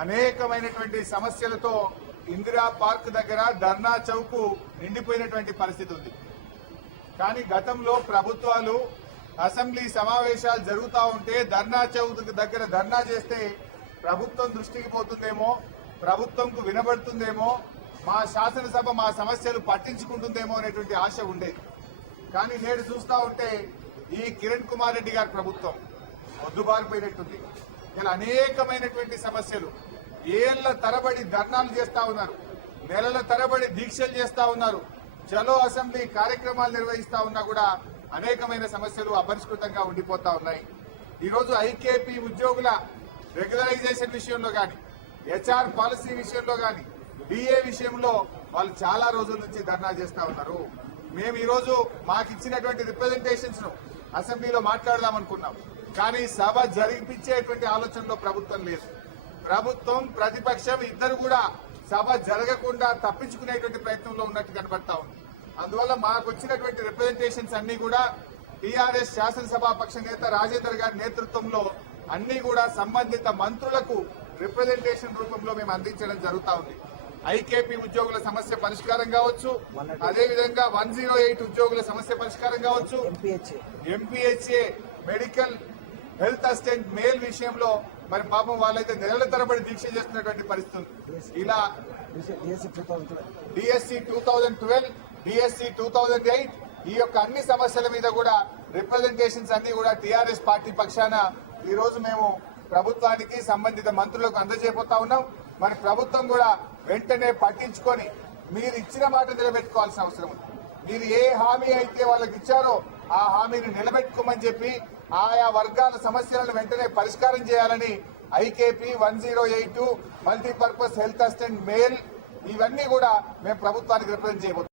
అనేకమైనటువంటి సమస్యలతో ఇందిరా పార్క్ దగ్గర ధర్నా చౌక్ నిండిపోయినటువంటి పరిస్థితి ఉంది. కానీ గతంలో ప్రభుత్వాలు అసెంబ్లీ సమావేశాలు జరుగుతూ ఉంటే ధర్నా చౌక్ దగ్గర ధర్నా చేస్తే ప్రభుత్వం దృష్టికి పోతుందేమో, ప్రభుత్వంకు వినబడుతుందేమో, మా శాసనసభ మా సమస్యలు పట్టించుకుంటుందేమో అనేటువంటి ఆశ ఉండేది. కానీ నేడు చూస్తా ఉంటే ఈ కిరణ్ కుమార్ రెడ్డి గారి ప్రభుత్వం మొద్దుబారిపోయినట్టుంది. ఇలా అనేకమైనటువంటి సమస్యలు ఏళ్ల తరబడి ధర్నాలు చేస్తా ఉన్నారు, నెలల తరబడి దీక్షలు చేస్తా ఉన్నారు, చలో అసెంబ్లీ కార్యక్రమాలు నిర్వహిస్తా ఉన్నా కూడా అనేకమైన సమస్యలు అపరిష్కృతంగా ఉండిపోతా ఉన్నాయి. ఈరోజు ఐకేపీ ఉద్యోగుల రెగ్యులరైజేషన్ విషయంలో గాని, హెచ్ఆర్ పాలసీ విషయంలో గాని, డిఏ విషయంలో వాళ్ళు చాలా రోజుల నుంచి ధర్నా చేస్తా ఉన్నారు. మేము ఈ రోజు మాకు ఇచ్చినటువంటి రిప్రజెంటేషన్స్ ను అసెంబ్లీలో మాట్లాడదామనుకున్నాం. కానీ సభ జరిపించేటువంటి ఆలోచనలో ప్రభుత్వం లేదు. ప్రభుత్వం ప్రతిపక్షం ఇద్దరు కూడా సభ జరగకుండా తప్పించుకునేటువంటి ప్రయత్నంలో ఉన్నట్టు కనబడతా ఉంది. అందువల్ల మాకు వచ్చినటువంటి రిప్రజెంటేషన్స్ అన్ని కూడా టీఆర్ఎస్ శాసనసభాపక్ష నేత రాజేందర్ గారి నేతృత్వంలో అన్ని కూడా సంబంధిత మంత్రులకు రిప్రజెంటేషన్ రూపంలో మేము అందించడం జరుగుతా ఉంది. ఐకేపీ ఉద్యోగుల సమస్య పరిష్కారం కావచ్చు, అదేవిధంగా 108 ఉద్యోగుల సమస్య పరిష్కారం కావచ్చు, MPHA medical health assistant male విషయంలో మరి పాపం వాళ్ళైతే నెలల తరబడి దీక్ష చేస్తున్నటువంటి పరిస్థితి. ఇలా డిఎస్సి 2012, డిఎస్సి 2008 ఈ యొక్క అన్ని సమస్యల మీద కూడా రిప్రజెంటేషన్స్ అన్ని కూడా టీఆర్ఎస్ పార్టీ పక్షాన ఈ రోజు మేము ప్రభుత్వానికి సంబంధిత మంత్రులకు అందజేయబోతా ఉన్నాం. మన ప్రభుత్వం కూడా వెంటనే పట్టించుకొని మీరు ఇచ్చిన మాట నిలబెట్టుకోవాల్సిన అవసరం ఉంది. మీరు ఏ హామీ అయితే వాళ్ళకి ఇచ్చారో ఆ హామీని నిలబెట్టుకోమని చెప్పి ఆయా వర్గాల సమస్యలను వెంటనే పరిష్కారం చేయాలని IKP 108 multipurpose health assistant male ఇవన్నీ కూడా మేము ప్రభుత్వానికి రిప్రజెంట్ చేయబోతున్నాం.